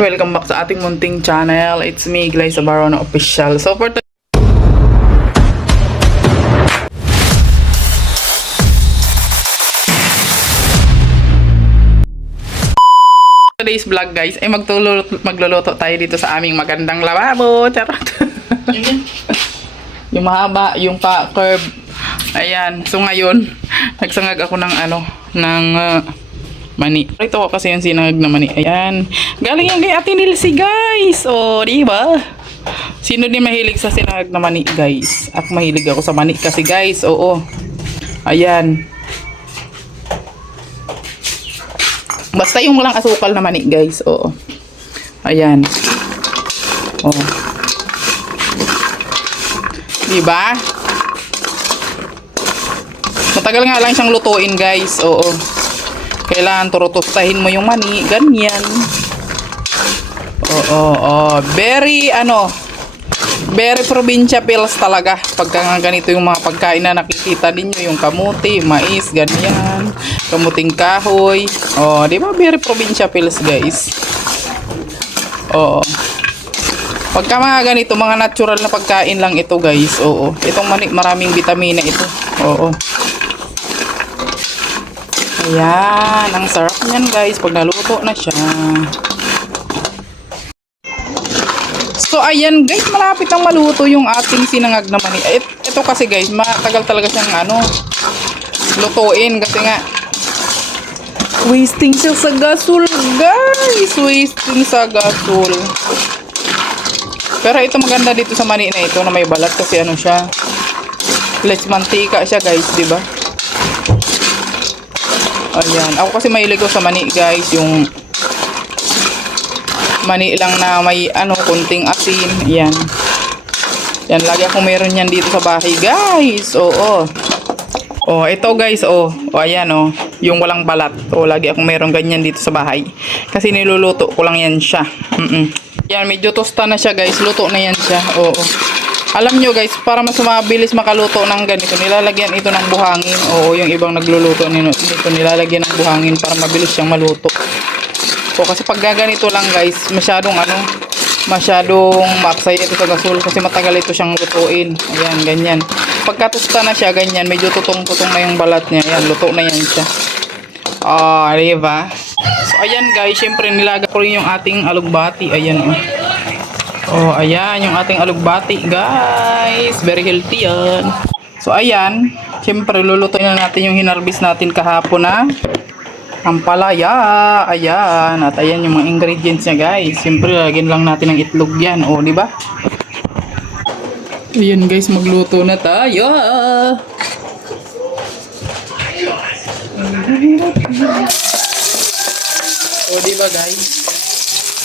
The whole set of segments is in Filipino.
Welcome back sa ating munting channel. It's me, Glyza Baron Official. So for today's vlog, guys, ay magluluto tayo dito sa aming magandang lababo. Charot. Yung mahaba, yung pa-curve. Ayan. So ngayon, nagsangag ako ng mani. Ito ko kasi yung sinangag na mani. Ayan. Galing yung kay Ate Nilsi, guys. O, diba? Sino din mahilig sa sinangag na mani, guys? Ako mahilig ako sa mani kasi, guys. Oo. Ayan. Basta yung walang asukal na mani, guys. Oo. Ayan. Oo. Diba? Matagal nga lang siyang lutuin, guys. Oo. Kailangan turutustahin mo yung mani. Ganyan. Oo. Very, very probinsya feels talaga. Pagka nga ganito yung mga pagkain na nakikita ninyo. Yung kamuti, mais, ganyan. Kamuting kahoy. Oh, di ba? Very probinsya feels, guys. Oo. Pagka mga ganito, mga natural na pagkain lang ito, guys. Oo. Itong mani, maraming vitamina ito. Oo. Ayan, ang sarap niyan, guys, pag naluto na siya. So, ayan, guys, malapit ang maluto yung ating sinangag na mani. Ito kasi, guys, matagal talaga siyang, lutuin. Kasi nga, wasting siya sa gasol, guys. Wasting sa gasol. Pero ito maganda dito sa mani na ito na may balat kasi siya. Less mantika siya, guys, diba? Ayan. Ako kasi mahilig ko sa mani, guys. Yung mani lang na may kunting asin. Ayan. Yan. Lagi akong meron yan dito sa bahay, guys. Oo. Oh, ito, guys. Oh. Ayan, oh. Yung walang balat. Oh, lagi akong meron ganyan dito sa bahay. Kasi niluluto ko lang yan siya. Yan. Medyo tosta na siya, guys. Luto na yan siya. Oo. Alam nyo, guys, para mas mabilis makaluto ng ganito, nilalagyan ito ng buhangin. Oo, yung ibang nagluluto nito, nilalagyan ng buhangin para mabilis siyang maluto. So, kasi pag ganito lang, guys, masyadong maksay ito sa gasol kasi matagal ito siyang lutuin. Ayan, ganyan. Pagkatusta na siya, ganyan, medyo tutong-tutong na yung balat niya. Ayan, luto na yan siya. Diba? So, ayan, guys, syempre nilaga ko rin yung ating alugbati. Ayan, oh. Oh, ayan, yung ating alugbati, guys. Very healthy yan. So, ayan. Siyempre, lulutuin na natin yung hinarbis natin kahapon na ampalaya. Ayan. At ayan yung mga ingredients niya, guys. Siyempre, lagyan lang natin ng itlog yan. O, di ba? Ayan, guys. Magluto na tayo. O, di ba, guys?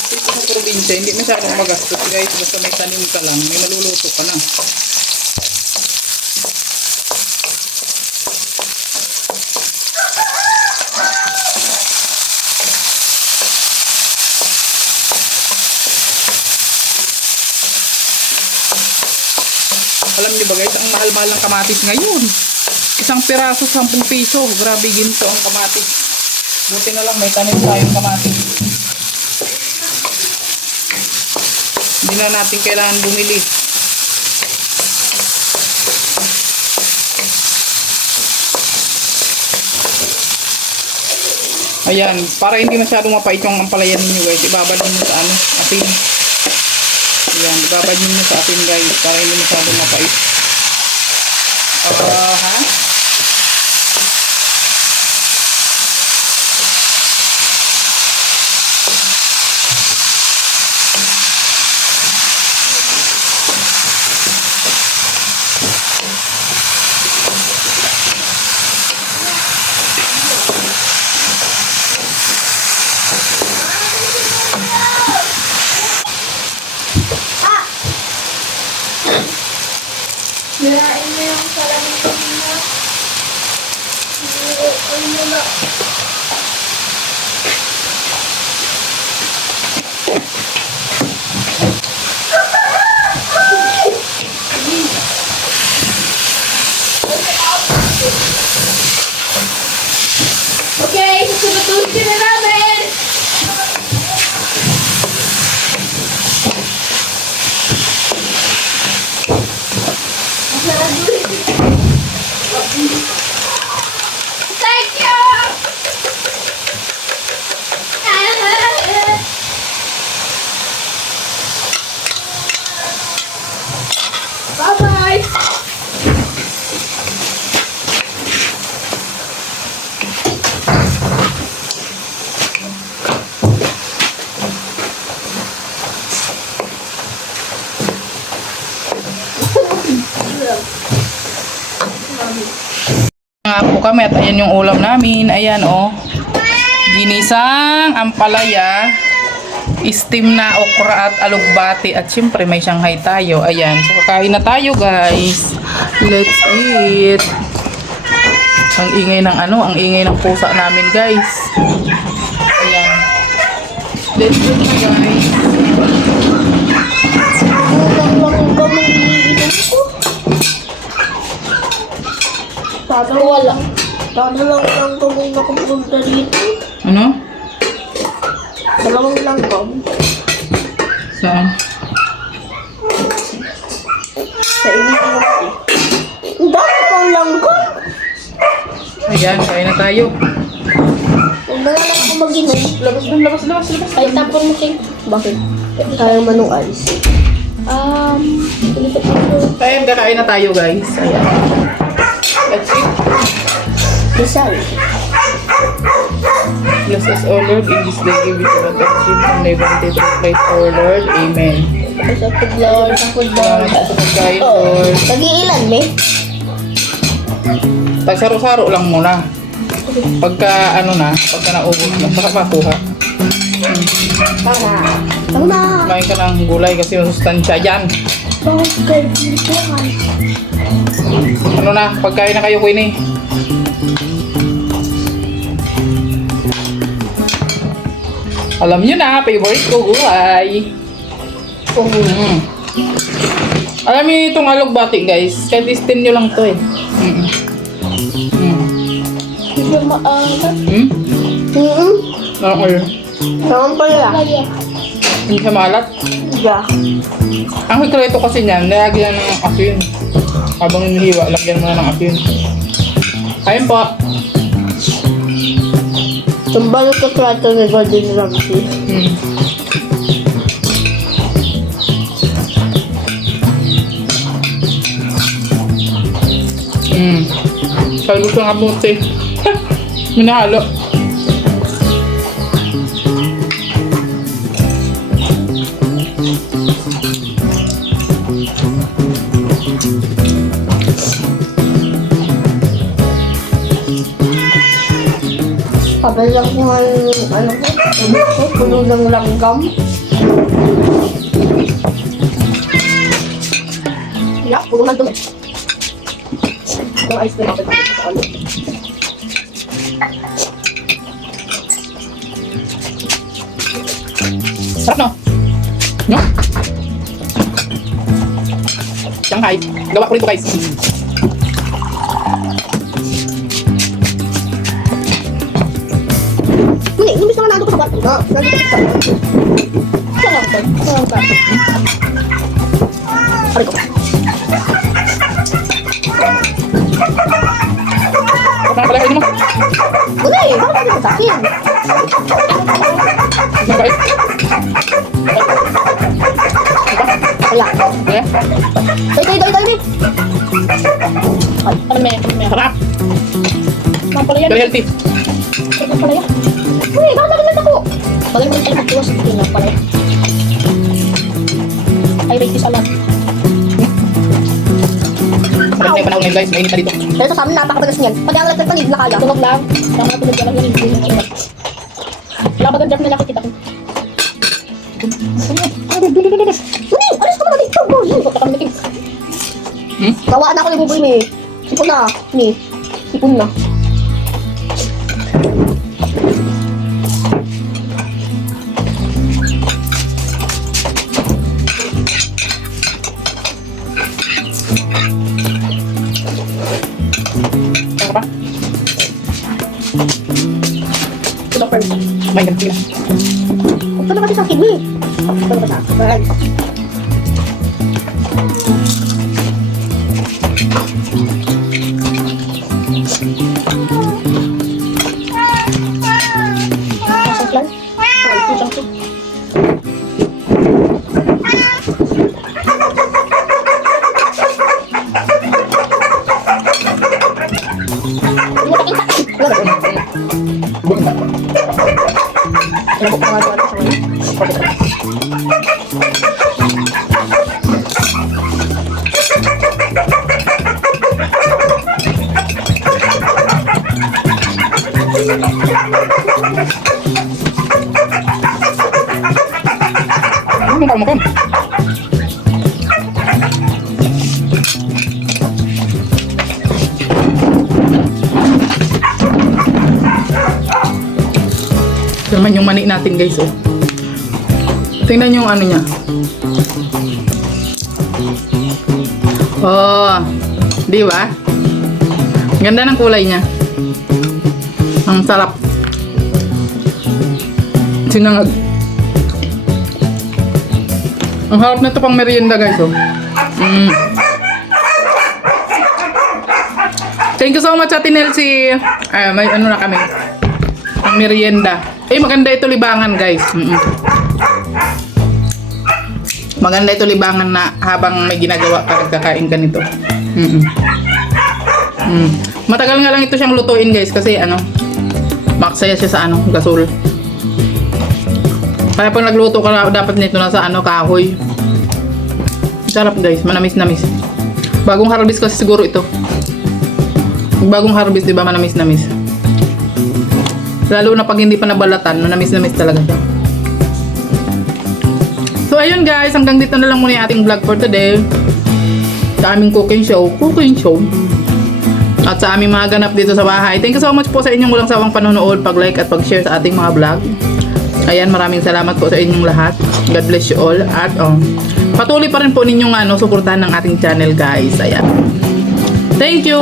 Ito sa probinsya, hindi masyadong magastos, guys. Basta may tanim ka lang, may maluluto ka na. Alam niyo ba, guys, ang mahal-mahal ng kamatis ngayon. Isang piraso, 10 piso. Grabe, ginto ang kamatis. Buti na lang may tanim tayong kamatis. Hindi na natin kailangan bumili. Ayan, para hindi masyadong mapait yung ampalayan ninyo, guys. Ibabad ninyo sa asin. Ayan, ibabad ninyo sa asin, guys, para hindi masyadong mapait. Nirain mo yung salamin ko muna. Nirain mo na. Okay, susunod-sunod na namin. po kami at ayan yung ulam namin. Ayan oh. Ginisang ampalaya, steam na okra at alugbati at syempre may Shanghai tayo. Ayan. So kakain na tayo guys. Let's eat. Ang ingay ng ang ingay ng pusa namin guys. Ayan. Let's eat na guys. Wala. Dadalang lang kami nakapunta dito. Ano? Dalawang lang kami. Saan? Sa inyo. Ang dami pang langka. Ayan, kain na tayo. Huwag na lang ako mag-inom. Labas dun, labas. Ay, tapon mo kayo. Bakit? Kaya manong ice. Pilipat ako. Ayan, kakain na tayo guys. Ayan. Let's eat. Bisal. Bless us, O Lord, in this day give us the protection from never take place, O Lord. Amen. Sa pudlor. Sa pudlor. Salamat sa pagkain, Oh, Lord. nag-iilan, me? Tagsaro-saro lang muna. Pagka pagka naubos na, saka makuha. Para. Tama na. Kumain ka ng gulay kasi masustansya yan. Bakit kayo dito? Pagkain na kayo, Queenie. Alam nyo na, favorite ko gulay. Mm. Alam niyo itong alugbati guys, kahit istin nyo lang to eh. Hindi maalat. Okay. Naman pala. Hindi siya maalat. Yeah. Ang hikreto kasi niyan, nilagyan ng asin. Habang hinihiwa, lagyan mo na ng asin. Ayun po. Tumbang ko trato ni Gordon Ramsay. Sabi ko nga buti. Minahalo. Kabalang ko nga yung puno ng langgam. Yeah, puno ng dumi. Yung ice cream ako sa ano. Sarap no? No? Shanghai. Gawa ko rin to guys. Muli, inumis naman nandito ko sa bato. Nandito ko sa bato. Sarap ko. Sarap ko. Aray ko. Sarap na pala kayo mo. Muli, bakit nandito sa akin? Mabait. Kaya. Eh? Doy. Ay, ano may? Sarap. Mga pala yan. Very healthy. Ano pala yan? Uy, bakit naglalat ako? Bagay mo rin tayo magtiwas. Hindi na pala yan. Ay, rate is alam. Sarap na yung panahon ngayon guys. Mainit na dito. Pero sa amin, napakabagas niyan. Pag ang alat ng na kaya. Tunog lang. Tama na tunog lang yan. Hindi mo ingat. Wala ba gandap na nakikita ko? Uy, alis ka mga dito, boy. Huwag kami natin. Tawaan na ako ni Buboy, ni. Sipon na. Sipon na. Ano pa? Ito pa rin. May ganti na. Huwag ka na kasi sa akin, eh. Huwag ka na sa akin. Masang plan? Ay, pusang to. Hindi mo takita. Wala na. Wala ko pangagawa sa mga. Ano pa makan? Ito naman yung mani natin guys, oh. Tingnan yung ano niya. Oh, di ba? Ganda ng kulay niya. Ang sarap. Sinangag. Ang harap na ito pang merienda guys, oh. Thank you so much, Ate Nelsie. May ano na kami. Ang merienda. Maganda ito libangan guys. Maganda ito libangan na habang may ginagawa ka, nagkakain ka nito. Matagal nga lang ito siyang lutuin guys kasi ano, maksaya siya sa ano, gasol. Kaya pag nagluto ka dapat nito na sa ano, kahoy. Sarap guys, manamis-namis. Bagong harvest kasi siguro ito. Bagong harvest, 'di ba, manamis-namis. Lalo na pag hindi pa nabalatan, manamis-namis talaga siya. So ayun guys, hanggang dito na lang muna yung ating vlog for today. Sa aming cooking show. At sa aming mga ganap dito sa bahay. Thank you so much po sa inyong walang sawang panonood, pag-like at pag-share sa ating mga vlog. Ayan, maraming salamat po sa inyong lahat. God bless you all. At patuloy pa rin po ninyong suportahan ng ating channel guys. Ayan. Thank you!